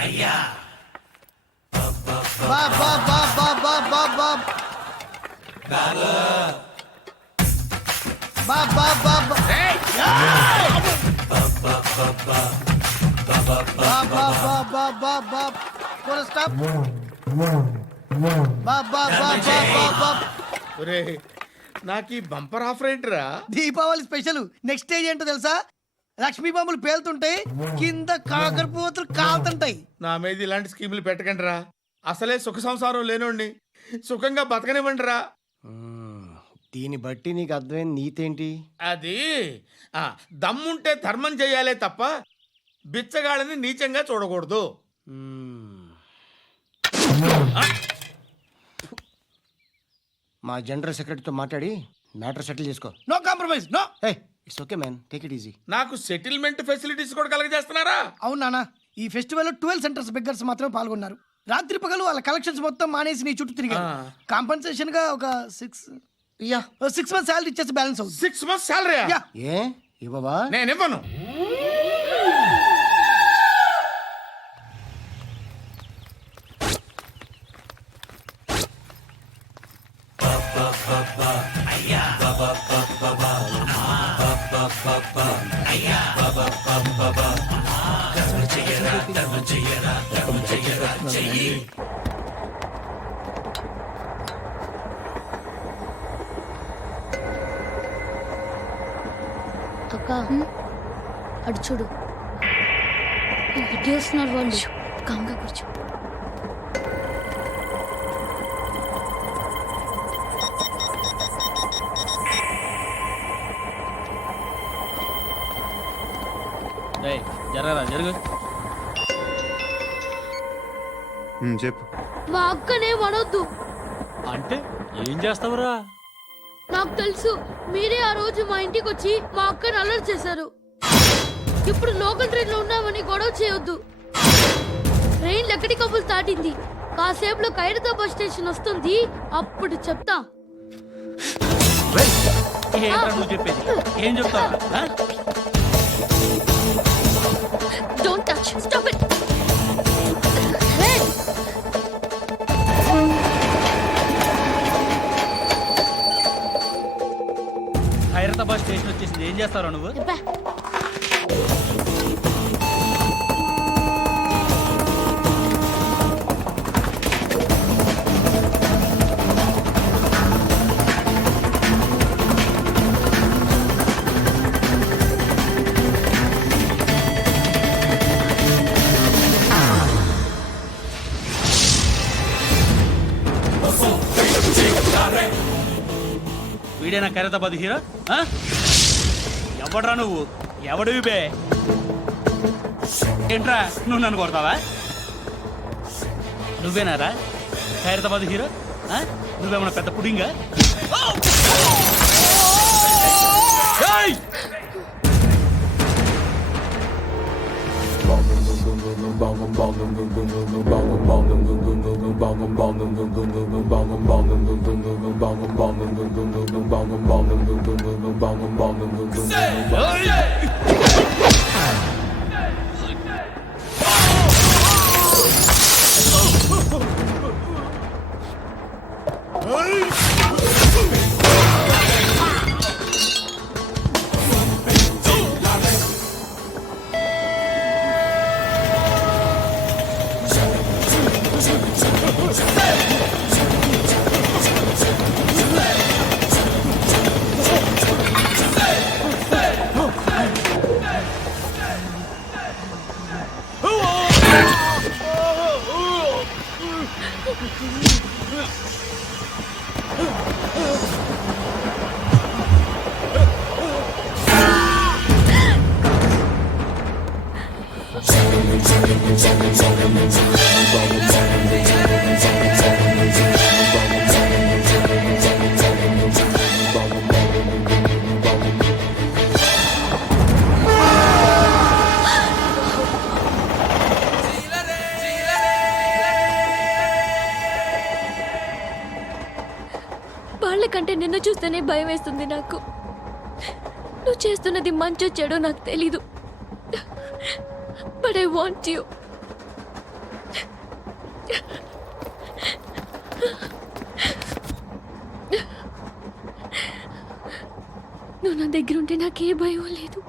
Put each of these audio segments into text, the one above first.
అయ్యా నాకు ఈ బంపర్ ఆఫర్ ఏంటిరా? దీపావళి స్పెషల్. నెక్స్ట్ స్టేజ్ ఏంటో తెలుసా? లక్ష్మీ బాంబులు పేలుతుంటాయి, కింద కాకరపువ్వతులు కాలుతుంటాయి. నా మీద ఇలాంటి స్కీములు పెట్టకండి రా. అసలే సుఖ సంసారం లేనోడిని సుఖంగా బతకనివ్వండి రా. దీన్ని బట్టి నీకు అర్థమైన నీతేంటి? అది దమ్ముంటే ధర్మం చెయ్యాలే తప్ప బిచ్చగాళ్ళని నీచంగా చూడకూడదు. మా జనరల్ సెక్రటరీతో మాట్లాడి మ్యాటర్ సెటిల్ చేసుకో. No compromise, no. It's okay man, take it easy. నాకు సెటిల్మెంట్ ఫెసిలిటీస్ కూడా కలగజేస్తున్నారా? అవును నాన్న, ఈ ఫెస్టివల్ 12 సెంటర్స్ బెగ్గర్స్ మాత్రమే పాల్గొన్నారు. రాత్రి పగలు వాళ్ళ కలెక్షన్స్ మొత్తం మానేసి నీ చుట్టూ తిరిగారు. కాంపన్సేషన్ గా ఒక 6 మంత్స్ శాలరీ ఇచ్చేసి బ్యాలెన్స్ అవుతుంది. 6 months శాలరీ? ఏ ఇవ్వవా? నేను ఇవ్వను. అక్క అటు చూడు, ఇటు వస్తున్నారు వాళ్ళు. కాంగా కూర్చో. జరుగు. చెప్పు. మా అక్కనే వనొద్దు. అంటే ఏం చేస్తావురా? నాకు తెలుసు, మీరే ఆ రోజు మా ఇంటికి వచ్చి మా అక్కని అల్లరి చేశారు. ఇప్పుడు లోకల్ ట్రైన్ లో ఉన్నామని గొడవ చేయొద్దు. ట్రైన్ లక్కడి కబుల్ దాటింది. కాసేపులో ఖైరతాబాద్ స్టేషన్ వస్తుంది, అప్పుడు చెప్తా. నువ్వు చెప్పేది ఏం చెప్తావు? Don't touch. Stop it. Khairatabad station వచ్చేసింది, ఏం చేస్తావు నువ్వు? వీడేనా ఖైరతాబాద్ హీరో? ఎవడ్రా నువ్వు? ఎవడివి బే? ఏంట్రా నువ్వు నన్ను కొడతావా? నువ్వేనారా ఖైరతాబాద్ హీరో? నువ్వేమన్నా పెద్ద పుడింగా? వాళ్ళకంటే నిన్ను చూస్తేనే భయం వేస్తుంది నాకు. నువ్వు చేస్తున్నది మంచో చెడో నాకు తెలీదు. But I want you. నువ్వు నా దగ్గర ఉంటే నాకే భయం లేదు.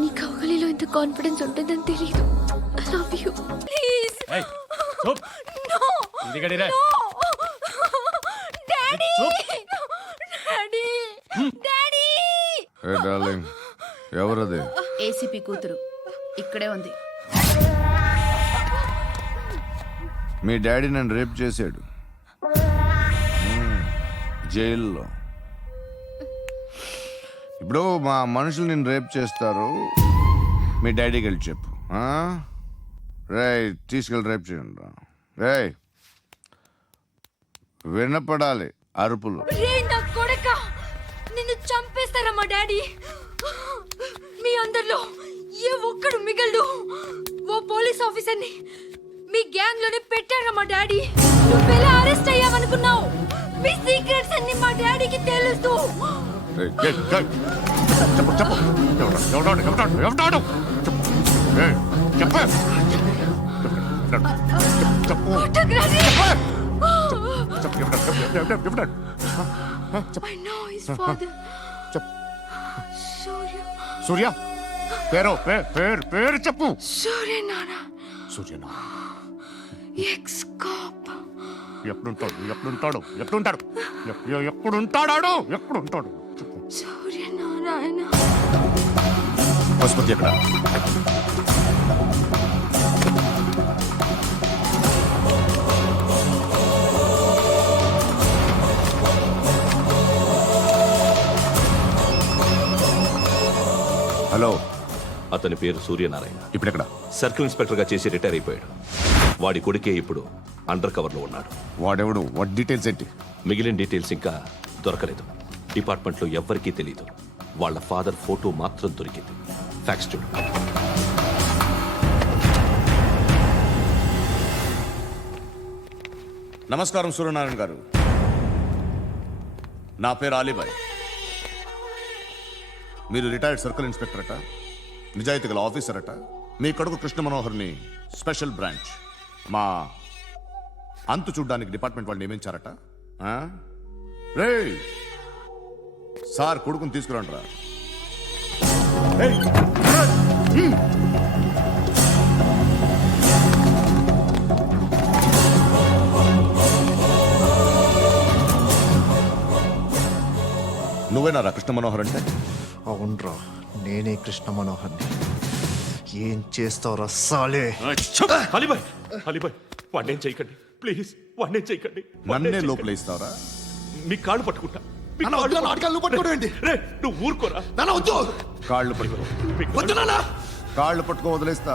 నీ కౌగలిలో ఇంత కాన్ఫిడెన్స్ ఉంటుందని తెలీదు. I love you. ప్లీజ్ ఏయ్, చూప్. ఇంటికాడి రా. డాడీ చూప్. Daddy daddy. ఏ డార్లింగ్, ఎవరది? ఏసీపీ కూతురు ఇక్కడే ఉంది. మీ డాడీ నన్ను రేప్ చేశాడు జైల్లో. ఇప్పుడు మా మనుషులు నేను రేప్ చేస్తారు, మీ డాడీకి వెళ్ళి చెప్పు. రేయ్, తీసుకెళ్ళి రేప్ చేయండి. రేయ్, వినపడాలి అరుపులు. రే నా కొడక, నిన్ను చంపేస్తారా మా డాడీ? మీ అందరిలో ఏ ఒక్కడు మిగలడు. ఓ పోలీస్ ఆఫీసర్ని మీ గ్యాంగ్ లోనే పెట్టారా మా డాడీ? నువ్వెలా అరెస్ట్ అయ్యావనుకున్నావు? మీ సీక్రెట్స్ అన్ని మా డాడీకి తెలుసు. రేయ్, ఏయ్, ఏయ్, చెప్పు చెప్పు. ఎవడాడు, ఎవడాడు, ఎవడాడు? చెప్పు. ఏయ్, చెప్పు. చెప్పు. ఫోటోగ్రఫీ. చెప్పు, ఎవడాడు, ఎవడాడు? I know his father. చెప్పు. సూర్య. సూర్య పేరు పేరు చెప్పు. సూర్యనారాయణ. సూర్యనా ఎక్స్ కాప్. ఎప్పుడుంటాడు చెప్పు. సూర్యనారాయణ. పశుపతి ఎక్కడ? హలో, అతని పేరు సూర్యనారాయణ. ఇప్పుడెక్కడ? సర్కిల్ ఇన్స్పెక్టర్ గా చేసి రిటైర్ అయిపోయాడు. వాడి కొడుకే ఇప్పుడు అండర్ కవర్ లో ఉన్నాడు. వాడెవడు? వాడి డీటెయిల్స్ ఏంటి? మిగిలిన డీటెయిల్స్ ఇంకా దొరకలేదు. డిపార్ట్మెంట్ లో ఎవ్వరికీ తెలియదు. వాళ్ళ ఫాదర్ ఫోటో మాత్రం దొరికింది. ఫ్యాక్స్ చూడు. నమస్కారం సూర్యనారాయణ గారు. నా పేరు అలీబాయ్. మీరు రిటైర్డ్ సర్కిల్ ఇన్స్పెక్టర్ అట, నిజాయితీ గల ఆఫీసర్ అట. మీ కొడుకు కృష్ణ మనోహర్ని స్పెషల్ బ్రాంచ్ మా అంతు చూడ్డానికి డిపార్ట్మెంట్ వాళ్ళు నియమించారట. రే సార్, కొడుకుని తీసుకురండిరా. నువ్వేనారా కృష్ణ మనోహర్ అంటే? అవునరా, నేనే కృష్ణ మనోహర్ని. ఏం చేస్తావురా సాలే? అలీబాయ్, అలీబాయ్, వాడినేం చేయకండి ప్లీజ్. వాడినేం చేయకండి. నన్నే లోపల ఇస్తావరా? మీ కాళ్ళు పట్టుకుంటా. రే, నువ్వు ఊరుకోరా. కాళ్ళు పట్టుకో. కాళ్ళు పట్టుకో, వదిలేస్తా.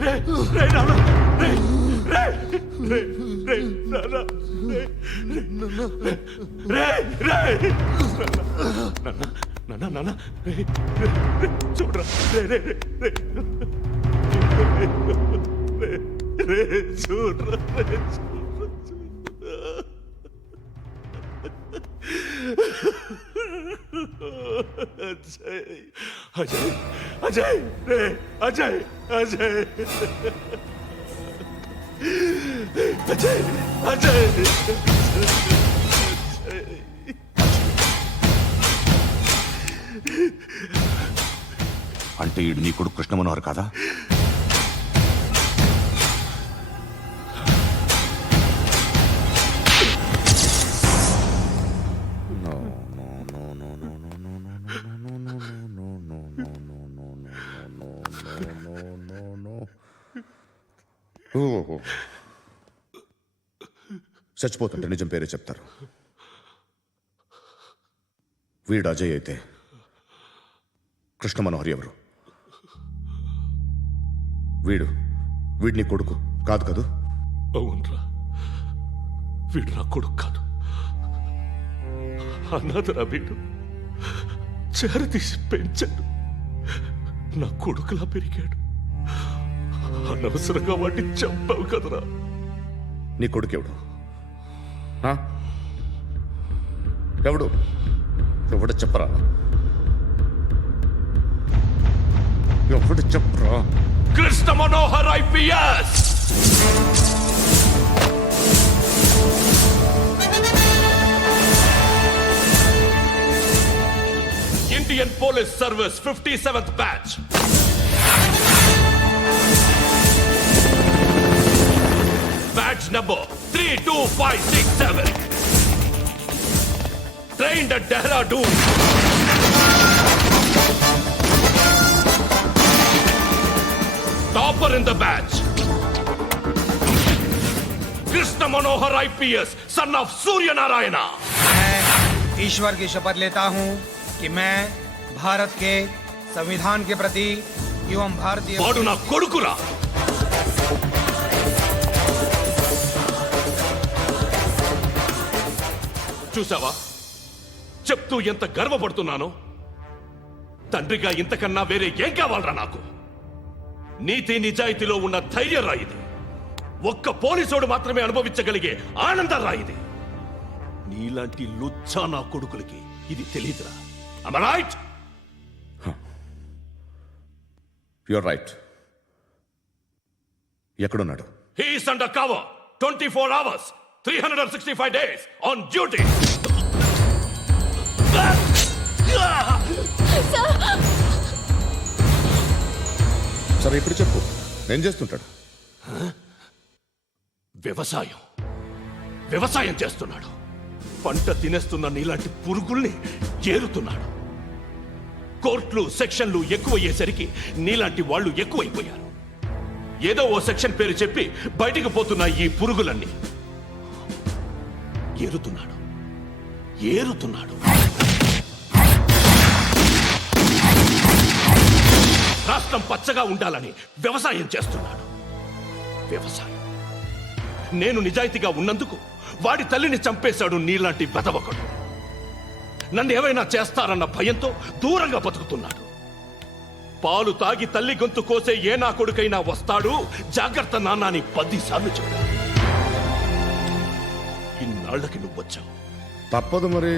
రే, రే, నాన్న, రే, రే, రే, రే, నాన్న, రే, రే, రే, నాన్న, నాన్న, రే, రే, రే, చూడరా, రే, రే, రే, రే, రే, రే, చూడరా, రే, అజయ్, అజయ్, అజయ్, రే, అజయ్, అజయ్, అజయ్, అజయ్, అంటే ఈడు నీ కొడుకు కృష్ణ మనోహర్ కాదా? చచ్చిపోతుంటే నిజం పేరే చెప్తారు. వీడు అజయ్ అయితే కృష్ణ మనోహర్ ఎవరు? వీడిని కొడుకు కాదు కదూ? అవునరా, వీడు నా కొడుకు కాదు. అన్నదరా వీడు. చేరతీసి పెంచాడు. నా కొడుకులా పెరిగాడు. అనవసరంగా వాటిని చంపావు కదరా. నీ కొడుకెవడు? ఆ? ఎవడు ఎవడు చెప్పరా? ఎవడు చెప్పరా? Krishna Manohar IPS. Indian police service 57th batch. Batch number 32567. Trained at Dehradun. Topper in the batch. Krishna Manohar IPS, son of Surya Narayana. मैं ईश्वर की शपथ लेता हूँ कि मैं भारत के संविधान के प्रति एवं भारतीय వాడు నా కొడుకురా. చూసావా, చెప్తూ ఎంత గర్వపడుతున్నానో. తండ్రిగా ఇంతకన్నా వేరే ఏం కావాలరా నాకు? నీతి నిజాయితీలో ఉన్న ధైర్యం రాయిది. ఒక్క పోలీసోడు మాత్రమే అనుభవించగలిగే ఆనందం రాయిది. నీలాంటి లుచ్చా నా కొడుకులకి ఇది తెలీదురా. Am I right? You're right. ఎక్కడున్నాడు? He is under cover 24 hours 365 days on duty. సరే ఇప్పుడు చెప్పు, ఏం చేస్తుంటాడు? వ్యవసాయం చేస్తున్నాడు. పంట తినేస్తున్న నీలాంటి పురుగుల్ని ఏరుతున్నాడు. కోర్టులు సెక్షన్లు ఎక్కువయ్యేసరికి నీలాంటి వాళ్ళు ఎక్కువైపోయారు. ఏదో ఓ సెక్షన్ పేరు చెప్పి బయటికి పోతున్న ఈ పురుగులన్నీ ఏరుతున్నాడు. రాష్ట్రం పచ్చగా ఉండాలని వ్యవసాయం చేస్తున్నాడు. నేను నిజాయితీగా ఉన్నందుకు వాడి తల్లిని చంపేశాడు నీలాంటి వెధవకుడు. నన్ను ఏమైనా చేస్తారన్న భయంతో దూరంగా బతుకుతున్నాడు. పాలు తాగి తల్లి గొంతు కోసే ఏ నా కొడుకైనా వస్తాడు, జాగ్రత్త నాన్న అని 10 సార్లు చెప్పాడు. ఇన్నాళ్ళకి నువ్వు వచ్చావు. తప్పదు మరి.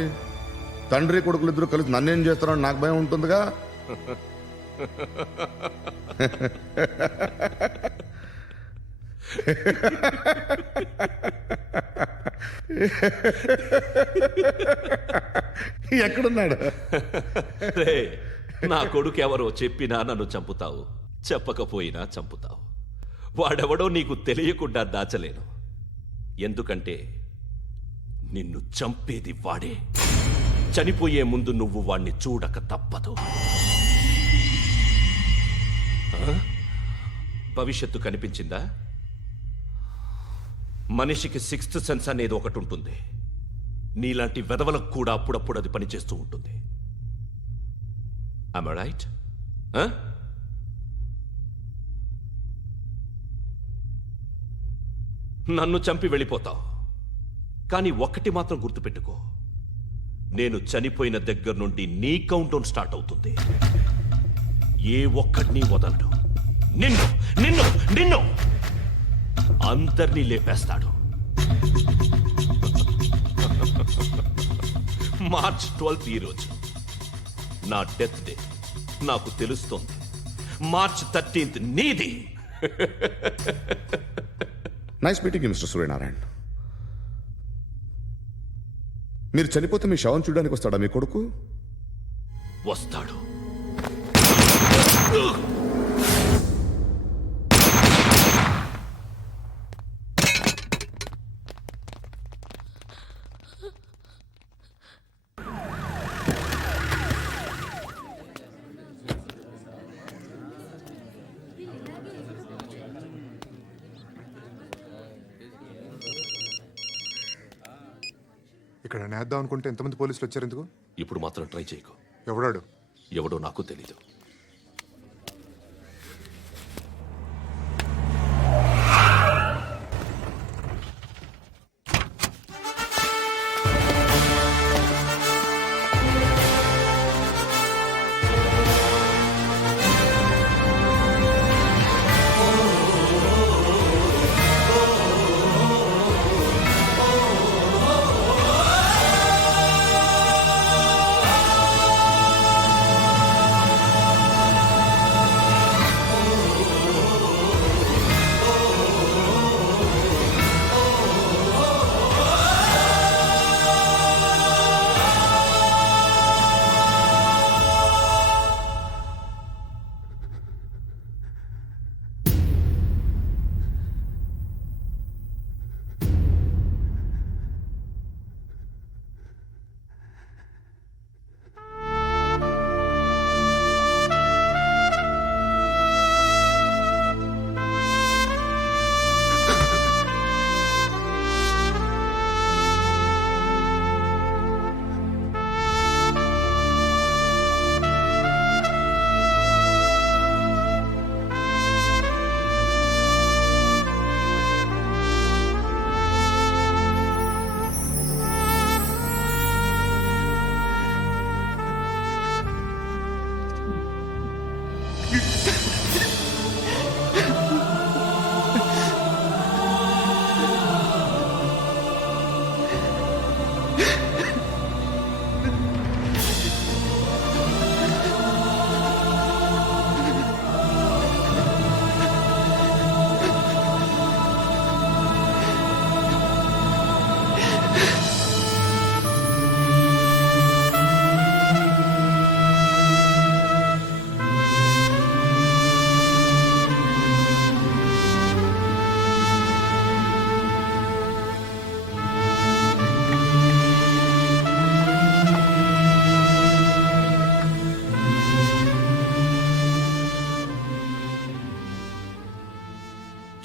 తండ్రి కొడుకులు ఇద్దరు కలిసి నన్నేం చేస్తారని నాకు భయం ఉంటుందిగా. ఎక్కడున్నాడు? రే, నా కొడుకు ఎవరో చెప్పినా నన్ను చంపుతావు, చెప్పకపోయినా చంపుతావు. వాడెవడో నీకు తెలియకుండా దాచలేను. ఎందుకంటే నిన్ను చంపేది వాడే. చనిపోయే ముందు నువ్వు వాణ్ణి చూడక తప్పదు. భవిష్యత్తు కనిపించిందా? మనిషికి 6th సెన్స్ అనేది ఒకటి ఉంటుంది. నీలాంటి వెధవలకు కూడా అప్పుడప్పుడు అది పనిచేస్తూ ఉంటుంది. Am I right? నన్ను చంపి వెళ్ళిపోతావు. కానీ ఒక్కటి మాత్రం గుర్తుపెట్టుకో, నేను చనిపోయిన దగ్గర నుండి నీ కౌంటౌన్ స్టార్ట్ అవుతుంది. ఏ ఒక్కడిని వదలడు. నిన్ను అందరినీ లేపేస్తాడు. మార్చ్ 12th ఈ రోజు నా డెత్ డే. నాకు తెలుస్తోంది. మార్చ్ 13th నీది. Nice meeting mister Suryanarayana. మీరు చనిపోతే మీ శవం చూడడానికి వస్తాడా మీ కొడుకు? వస్తాడు. ఇక్కడ నేద్దాం అనుకుంటే ఎంతమంది పోలీసులు వచ్చారు ఎందుకు? ఇప్పుడు మాత్రం ట్రై చేయకు. ఎవడాడు? ఎవడో నాకు తెలీదు.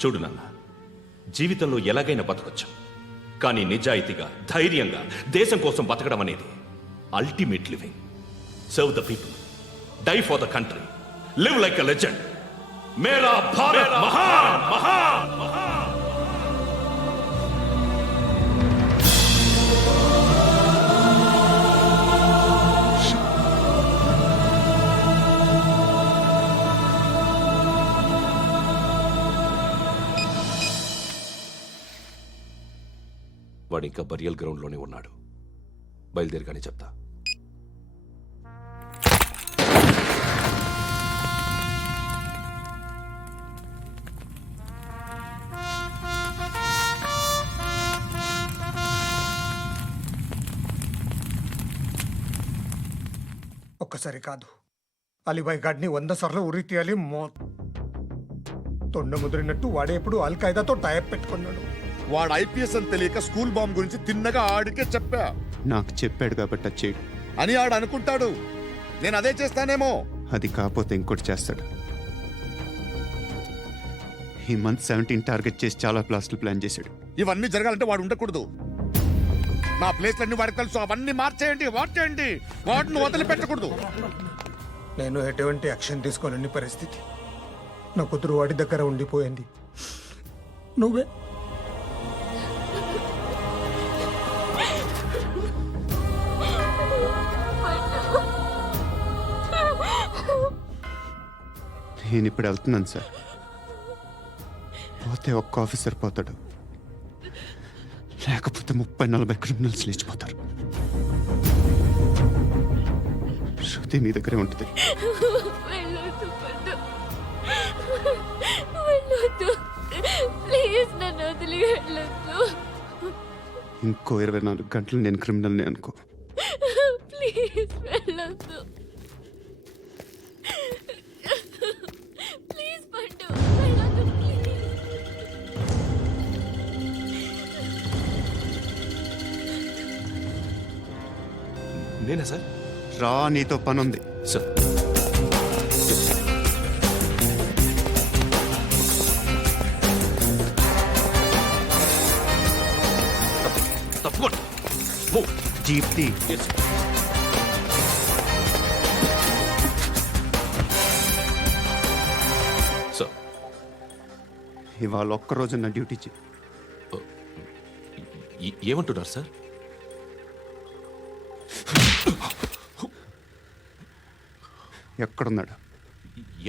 చూడు నాన్న, జీవితంలో ఎలాగైనా బతకొచ్చు, కానీ నిజాయితీగా ధైర్యంగా దేశం కోసం బతకడం అనేది ultimate living. Serve the people, die for the country, live like a legend. మేరా భారత్ మహాన్ మహాన్ మహాన్. వాడు ఇంకా బరియల్ గ్రౌండ్లోనే ఉన్నాడు. బయలుదేరగానే చెప్తా. ఒక్కసారి కాదు, అలీబాయ్ గాడిని 100 సార్లు ఉరి తీయాలి. తొండ ముదిరినట్టు వాడే ఎప్పుడు అల్ ఖైదాతో టైప్ పెట్టుకున్నాడు. వాడు ఐపీఎస్ అని తెలియక స్కూల్ బాంబ్ గురించి తిన్నగా ఆడికే చెప్పా. నాకు చెప్పాడు కాబట్టి అది చేయడు అని ఆడు అనుకుంటాడు. నేను అదే చేస్తానేమో. అది కాకపోతే ఇంకోటి చేస్తాడు. ఈ మంత్ 17 టార్గెట్ చేసి చాలా ప్లాస్టులు ప్లాన్ చేశాడు. ఇవన్నీ జరగాలంటే వాడు ఉండకూడదు. నా ప్లేస్లన్నీ వాడికి తెలుసు. అవన్నీ మార్చేయండి, వార్చేయండి. వాటిని వదిలిపెట్టకూడదు. నేను ఎటువంటి యాక్షన్ తీసుకోలేని పరిస్థితి. నా కూతురు వాడి దగ్గర ఉండిపోయింది. నువ్వే నేను ఇప్పుడు వెళ్తున్నాను సార్. పోతే ఒక్క ఆఫీసర్ పోతాడు, లేకపోతే 30-40 క్రిమినల్స్ లేచిపోతారు. శృతి మీ దగ్గరే ఉంటుంది. వెళ్ళొద్దు పండు, వెళ్ళొద్దు ప్లీజ్, నన్ను వదిలి వెళ్ళొద్దు. ఇంకో 24 గంటలు నేను క్రిమినల్ని అనుకో. ప్లీజ్ వెళ్ళొద్దు, ప్లీజ్ పండు వెళ్ళొద్దు ప్లీజ్. నేనా సార్? రా, నీతో పని ఉంది. సార్ తప్పకుండా. జీప్తి సార్, ఇవాళ ఒక్కరోజు నా డ్యూటీ చేయి. ఏమంటున్నారు సార్? ఎక్కడున్నాడు?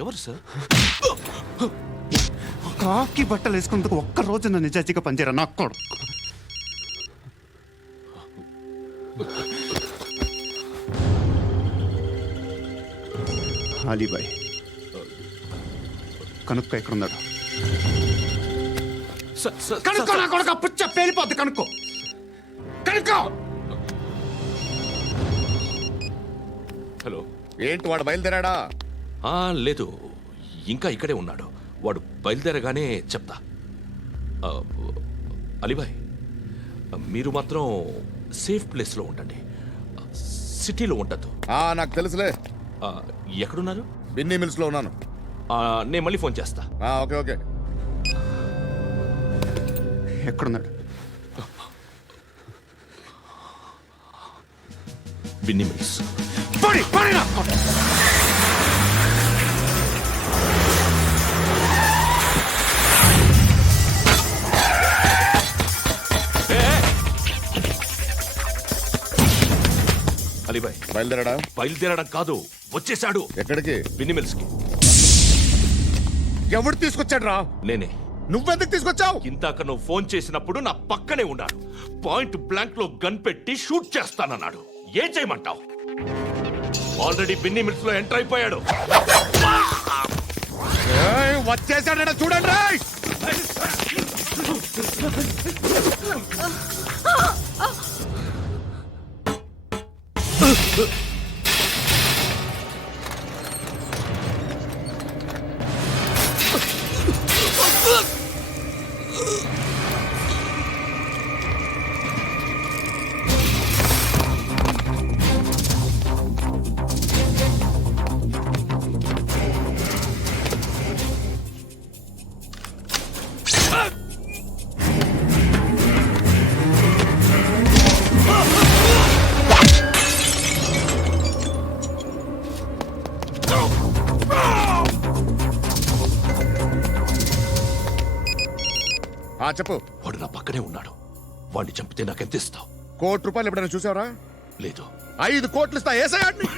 ఎవరు సార్? కాకి బట్టలు వేసుకున్నందుకు ఒక్కరోజు నా నిజాయితీగా పనిచేయరా నా కొడుకు. అలీబాయ్ కనుక్కో, ఎక్కడున్నాడు? కనుక్కో నా కొడుకు. పుచ్చ పేలిపోద్ది. కనుక్కో, కనుక్కో. హలో, ఏంటి వాడు బయలుదేరాడా? లేదు, ఇంకా ఇక్కడే ఉన్నాడు. వాడు బయలుదేరగానే చెప్తా. అలీబాయ్, మీరు మాత్రం సేఫ్ ప్లేస్లో ఉండండి, సిటీలో ఉండద్దు. నాకు తెలుసులే. ఎక్కడున్నారు? బిన్నీ మిల్స్ లో ఉన్నాను. నేను మళ్ళీ ఫోన్ చేస్తా. Okay okay. ఎక్కడున్నాడు? బిన్నీ మిల్స్. అలీబాయ్ బయలుదేరాడా? బయలుదేరడం కాదు, వచ్చేసాడు. ఎక్కడికి? బిన్నీ మిల్స్ కి. ఎవడు తీసుకొచ్చాడు రా? నేనే. నువ్వెందుకు తీసుకొచ్చావు? ఇందాక నువ్వు ఫోన్ చేసినప్పుడు నా పక్కనే ఉన్నాడు. పాయింట్ బ్లాంక్ లో గన్ పెట్టి షూట్ చేస్తానన్నాడు. ఏం చేయమంటావు? ఆల్రెడీ బిన్ని మిల్స్ లో ఎంటర్ అయిపోయాడు. వచ్చేసాడ చూడండి రా. చెప్పు. వాడు నా పక్కనే ఉన్నాడు. వాడిని చంపితే నాకెంత ఇస్తావు? ₹1,00,00,000 ఎప్పుడైనా చూసావరా? లేదు. 5 కోట్లు ఇస్తా. ఏసయాడిని.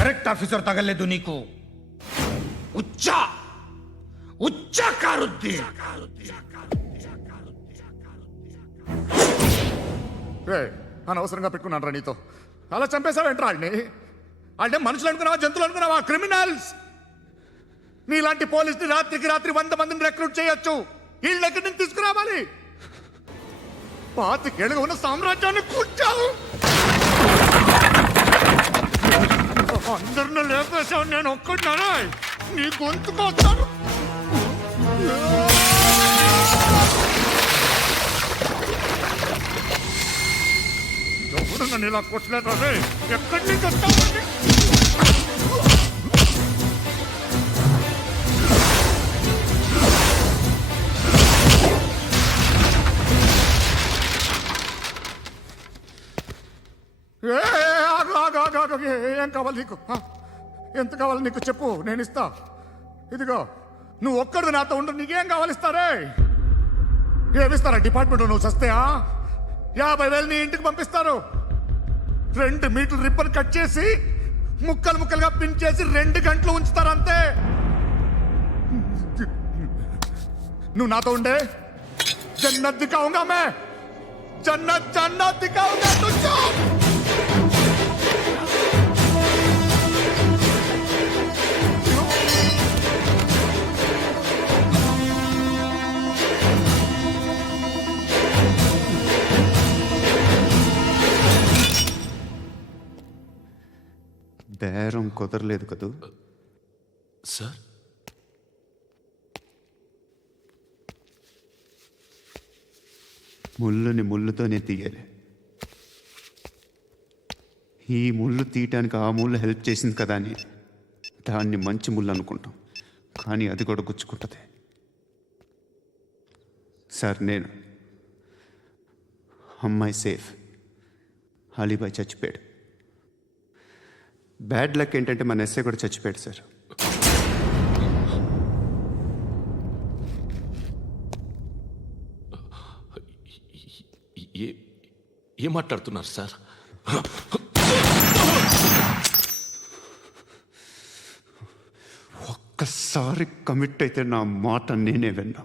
కరెక్ట్ ఆఫీసర్ తగలేదు నీకు ఉచ్చా ఉచ్చా కారుద్ది అనవసరంగా పెట్టుకున్నాను రా నీతో. అలా చంపేశావేంట్రా ఆడిని? అంటే మనుషులు అనుకున్నావా, జంతువులు అనుకున్నావా? క్రిమినల్స్. నీలాంటి పోలీసుని రాత్రికి రాత్రి 100 మందిని రిక్రూట్ చేయొచ్చు. వీళ్ళు ఎక్కడి నుంచి తీసుకురావాలి? 25 ఏళ్ళుగా ఉన్న సామ్రాజ్యాన్ని కూర్చావు. అందరిని లేపేశావు, నేను ఒక్కడినానా? నీ గొంతుకొస్తాను. ఎవరు నన్ను ఇలా కొట్టలేదా? ఎక్కడి నుంచి వస్తావు? ఏం కావాలి నీకు? ఎంత కావాలి నీకు చెప్పు, నేను ఇస్తా. ఇదిగో నువ్వు ఒక్కడు నాతో ఉండు, నీకేం కావాలి ఇస్తారే? ఏమిస్తారా డిపార్ట్మెంట్? నువ్వు చస్తేయా 50,000 నీ ఇంటికి పంపిస్తారు. 2 మీటర్లు రిబ్బన్ కట్ చేసి ముక్కలు ముక్కలుగా పిన్ చేసి 2 గంటలు ఉంచుతారు అంతే. నువ్వు నాతో ఉండే జన్నత్ దిఖాऊंगा मैं, జన్నత్ జన్నత్ దిఖాऊंगा तुझको. బేరం కుదరలేదు కదూ సార్? ముళ్ళుని ముళ్ళుతోనే తీయాలి. ఈ ముళ్ళు తీయటానికి ఆ ముళ్ళు హెల్ప్ చేసింది కదా అని దాన్ని మంచి ముళ్ళు అనుకుంటాం, కానీ అది కూడా గుచ్చుకుంటుంది. సార్, నేను అమ్మాయి సేఫ్, అలీబాయ్ చచ్చిపోయాడు. బ్యాడ్ లక్ ఏంటంటే మన ఎస్ఐ కూడా చచ్చిపోయాడు సార్. ఏం మాట్లాడుతున్నారు సార్? ఒక్కసారి కమిట్ అయితే నా మాట నేనే విన్నా.